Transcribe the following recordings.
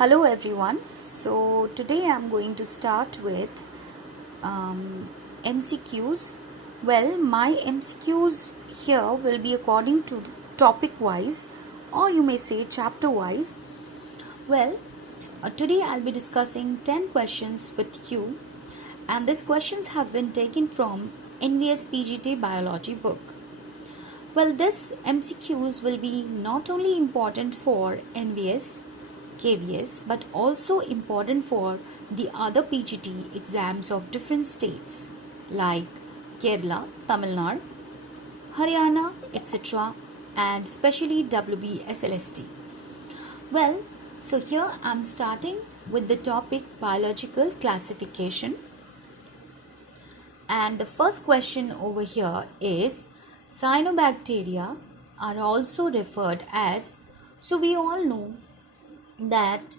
Hello everyone. So today I'm going to start with MCQs. Well, my MCQs here will be according to topic wise, or you may say chapter wise. Well, today I'll be discussing 10 questions with you, and these questions have been taken from NVS PGT biology book. Well, this MCQs will be not only important for NVS KVS but also important for the other PGT exams of different states like Kerala, Tamil Nadu, Haryana, etc. and especially WB SLST. Well, so here I am starting with the topic biological classification, and the first question over here is cyanobacteria are also referred as, so we all know that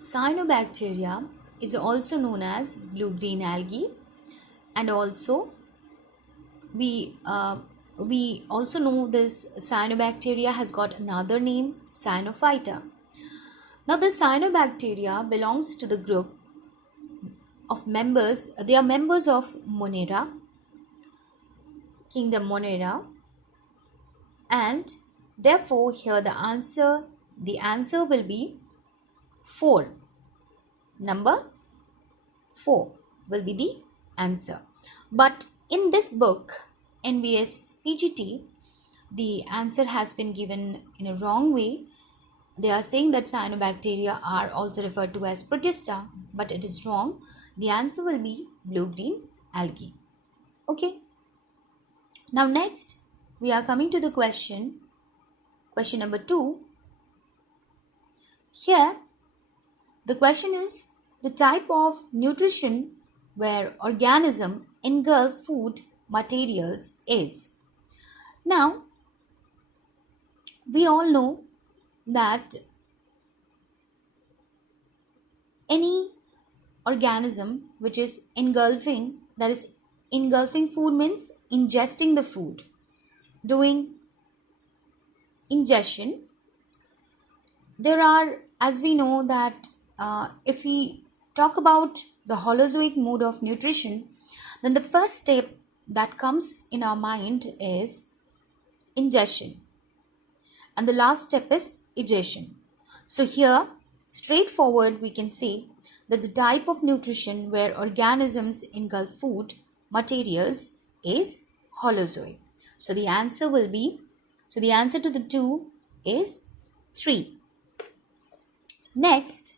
cyanobacteria is also known as blue-green algae, and also we also know this cyanobacteria has got another name, cyanophyta. Now the cyanobacteria belongs to the group of members, they are members of Monera, kingdom Monera, and therefore here the answer will be 4. Number 4 will be the answer. But in this book, NVS PGT, the answer has been given in a wrong way. They are saying that cyanobacteria are also referred to as protista, but it is wrong. The answer will be blue-green algae. Okay. Now next, we are coming to the question number 2. Here, the question is the type of nutrition where organism engulf food materials is. Now, we all know that any organism which is engulfing, that is engulfing food means ingesting the food, doing ingestion. There are, as we know that if we talk about the Holozoic mode of nutrition, then the first step that comes in our mind is ingestion, and the last step is egestion. So here, straightforward, we can say that the type of nutrition where organisms engulf food materials is Holozoic. So the answer will be, so the answer to the 2 is 3. Next,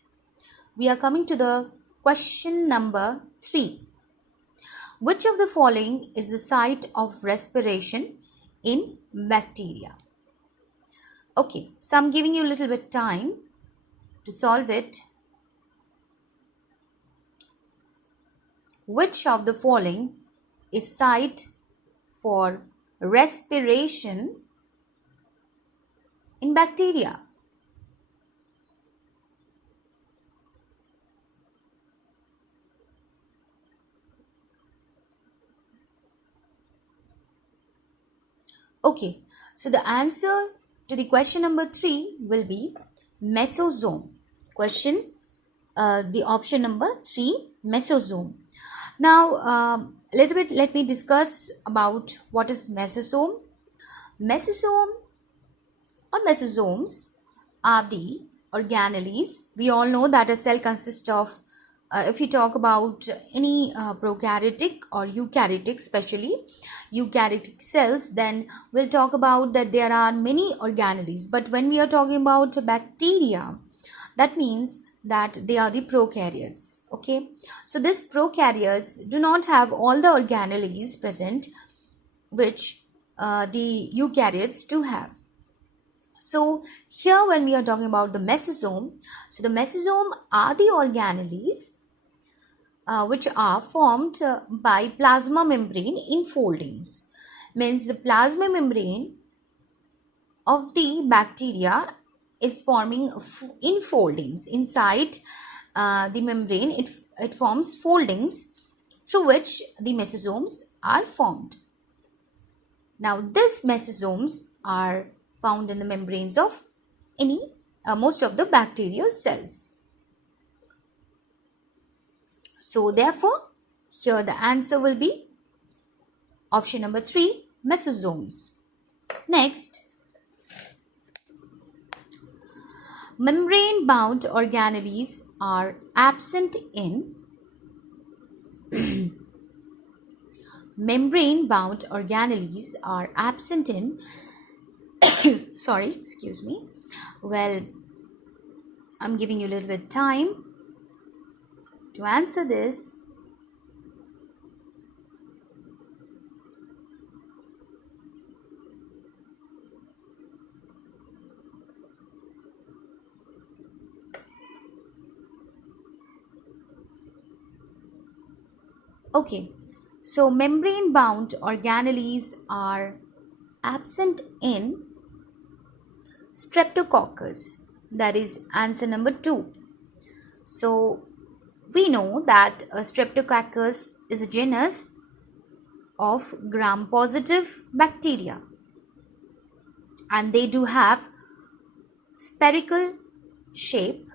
we are coming to the question number 3. Which of the following is the site of respiration in bacteria? Okay, so I'm giving you a little bit time to solve it. Which of the following is site for respiration in bacteria? Okay, so the answer to the question number 3 will be mesosome. The option number 3, mesosome. Now, a little bit, let me discuss about what is mesosome. Mesosome or mesosomes are the organelles. We all know that a cell consists of, if we talk about any prokaryotic or eukaryotic, especially eukaryotic cells, then we'll talk about that there are many organelles. But when we are talking about bacteria, that means that they are the prokaryotes. Okay, so these prokaryotes do not have all the organelles present which the eukaryotes do have. So here when we are talking about the mesosome, so the mesosome are the organelles which are formed by plasma membrane infoldings. Means the plasma membrane of the bacteria is forming infoldings inside the membrane. It forms foldings through which the mesosomes are formed. Now these mesosomes are found in the membranes of most of the bacterial cells. So therefore, here the answer will be option number 3, mesosomes. Next, membrane-bound organelles are absent in membrane-bound organelles are absent in sorry, excuse me. Well, I'm giving you a little bit time to answer this. Okay, so membrane-bound organelles are absent in streptococcus. That is answer number 2. So we know that streptococcus is a genus of gram-positive bacteria, and they do have spherical shape,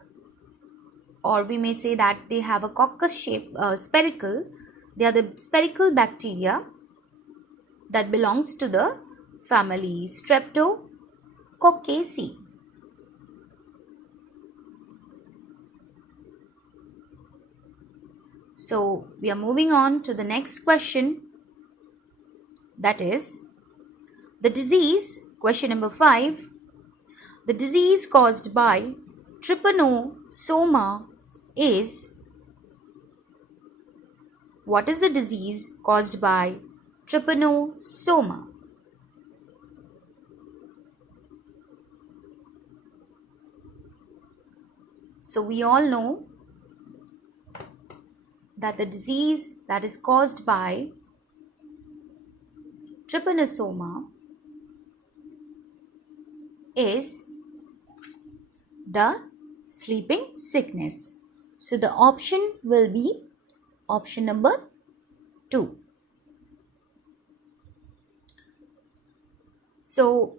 or we may say that they have a coccus shape, spherical. They are the spherical bacteria that belongs to the family Streptococcaceae. So we are moving on to the next question, that is the disease, question number 5. The disease caused by trypanosoma is, what is the disease caused by trypanosoma? So we all know that the disease that is caused by trypanosoma is the sleeping sickness. So the option will be option number 2. So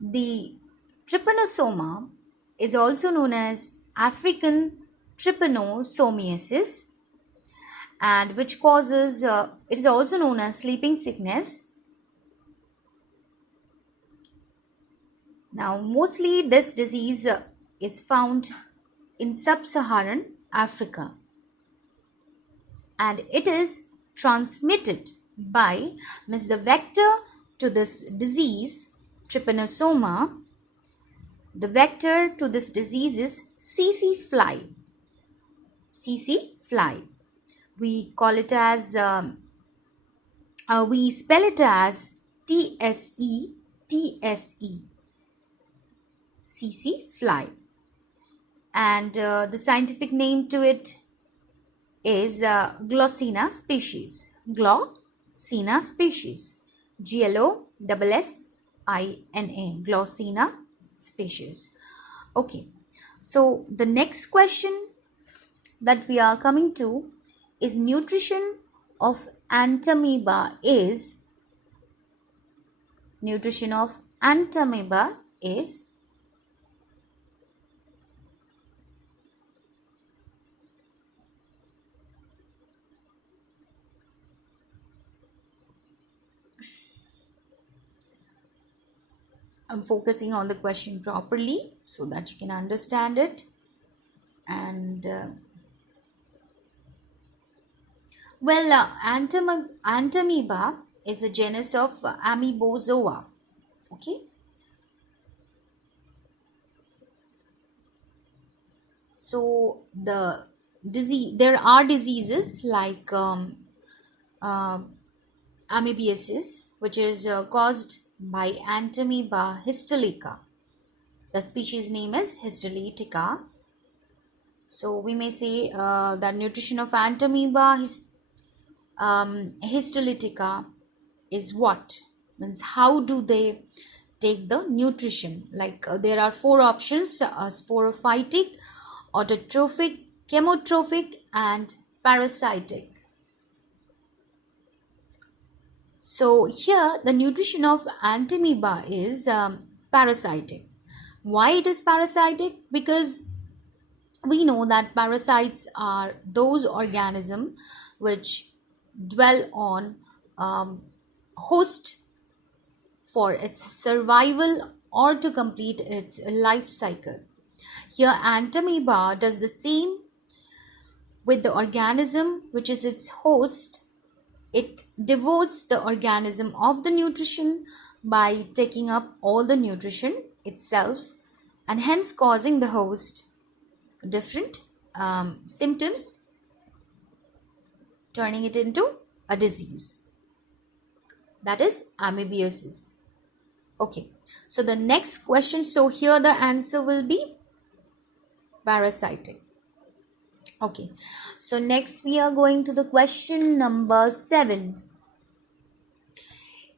the trypanosoma is also known as African trypanosomiasis, and which causes, it is also known as sleeping sickness. Now, mostly this disease is found in sub-Saharan Africa, and it is transmitted by, means the vector to this disease, trypanosoma, the vector to this disease is tsetse fly. Tsetse fly. We call it as, we spell it as TSE, TSE. tsetse fly. And the scientific name to it is Glossina species. Glossina species. GLOSSINA. Glossina species. Okay. So the next question that we are coming to is nutrition of antamoeba is, nutrition of antamoeba is, I'm focusing on the question properly so that you can understand it. And antamoeba is a genus of amoebozoa. Okay. So the disease, there are diseases like amoebiasis, which is caused by Entamoeba histolytica. The species name is histolytica. So we may say that nutrition of Entamoeba histolytica is what? Means how do they take the nutrition? Like there are 4 options: sporophytic, autotrophic, chemotrophic, and parasitic. So here the nutrition of Entamoeba is parasitic. Why it is parasitic? Because we know that parasites are those organisms which dwell on host for its survival or to complete its life cycle. Here, Antamoeba does the same with the organism which is its host. It devotes the organism of the nutrition by taking up all the nutrition itself and hence causing the host different symptoms, turning it into a disease. That is amoebiasis. Okay, so the next question, so here the answer will be parasitic. Okay, so next we are going to the question number 7.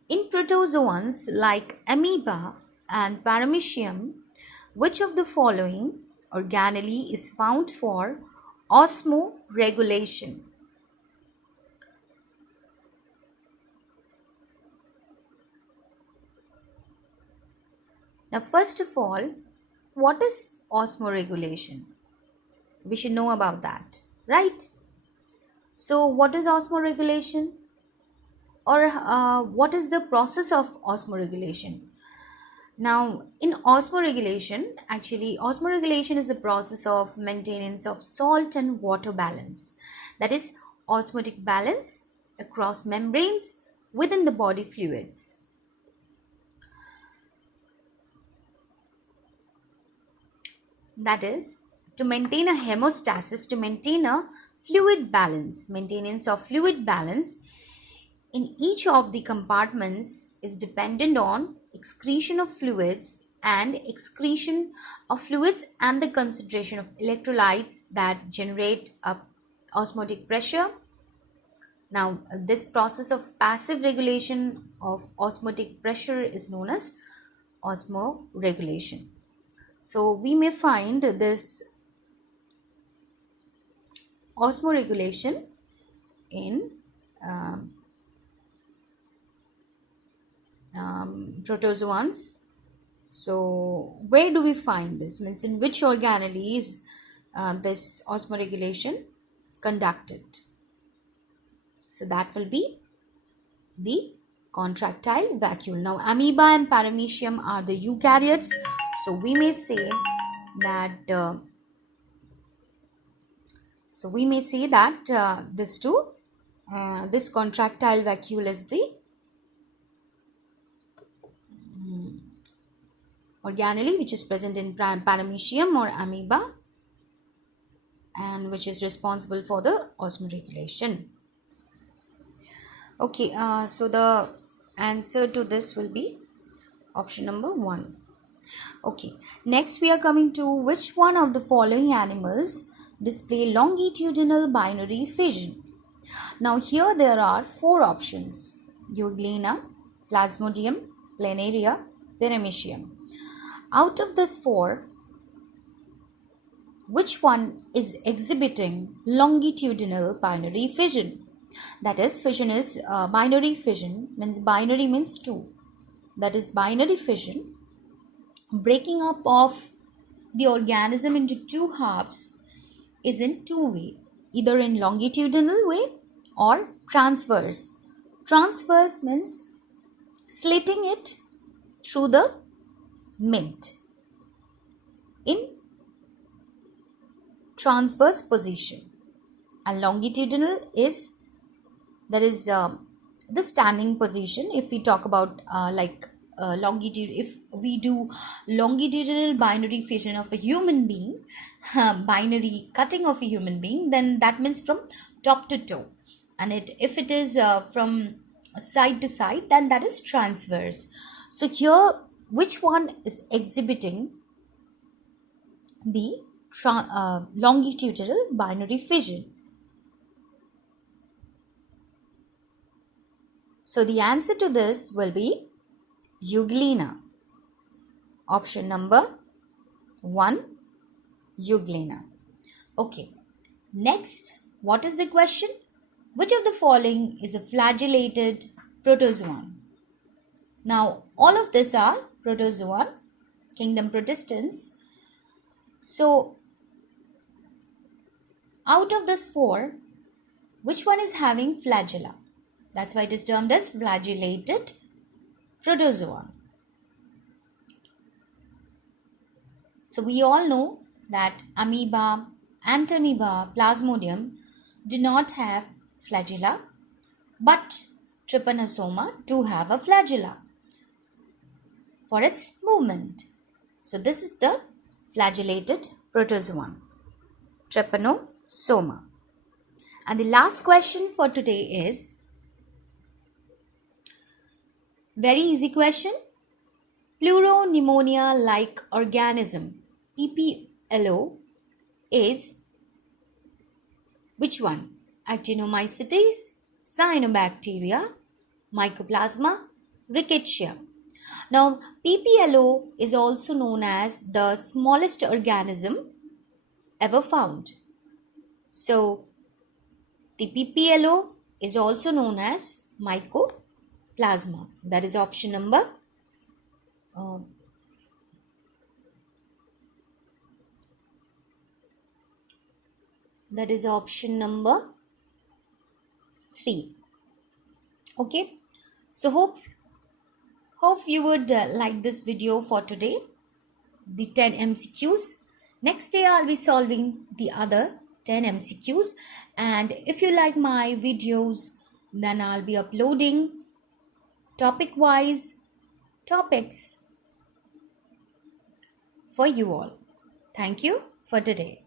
In protozoans like amoeba and paramecium, which of the following organelle is found for osmoregulation? Now, first of all, what is osmoregulation? We should know about that, right? So, what is osmoregulation? Or what is the process of osmoregulation? Now, in osmoregulation, actually, osmoregulation is the process of maintenance of salt and water balance. That is, osmotic balance across membranes within the body fluids. That is, to maintain a hemostasis, to maintain a fluid balance, maintenance of fluid balance in each of the compartments is dependent on excretion of fluids and the concentration of electrolytes that generate a osmotic pressure. Now, this process of passive regulation of osmotic pressure is known as osmoregulation. So, we may find this osmoregulation in protozoans. So, where do we find this? Means in which organelle is this osmoregulation conducted? So, that will be the contractile vacuole. Now, amoeba and paramecium are the eukaryotes. So, we may say that this contractile vacuole is the organelle which is present in paramecium or amoeba and which is responsible for the osmoregulation. Okay, so the answer to this will be option number 1. Okay, next we are coming to which one of the following animals display longitudinal binary fission. Now here there are 4 options: Euglena, Plasmodium, Planaria, Paramecium. Out of this 4, which one is exhibiting longitudinal binary fission? That is, fission is binary fission, means binary means 2. That is binary fission, breaking up of the organism into 2 halves is in 2 ways, either in longitudinal way or transverse. Transverse means slitting it through the mid in transverse position, and longitudinal is the standing position. If we talk about longitude, if we do longitudinal binary fission of a human being, binary cutting of a human being, then that means from top to toe, and if it is from side to side, then that is transverse. So here, which one is exhibiting the longitudinal binary fission? So the answer to this will be Euglena. Option number 1, Euglena. Okay. Next, what is the question? Which of the following is a flagellated protozoan? Now, all of these are protozoan, kingdom Protistans. So, Out of this four, which one is having flagella? That's why it is termed as flagellated protozoa. So we all know that amoeba, antamoeba, plasmodium do not have flagella, but trypanosoma do have a flagella for its movement. So this is the flagellated protozoan, trypanosoma. And the last question for today is very easy question. Pleuropneumonia-like organism, PPLO, is which one? Actinomycetes, cyanobacteria, mycoplasma, rickettsia. Now, PPLO is also known as the smallest organism ever found. So, the PPLO is also known as mycoplasma. That is option number that is option number 3. Okay, so hope you would like this video for today, the 10 MCQs. Next day I'll be solving the other 10 MCQs, and if you like my videos, then I'll be uploading topic wise topics for you all. Thank you for today.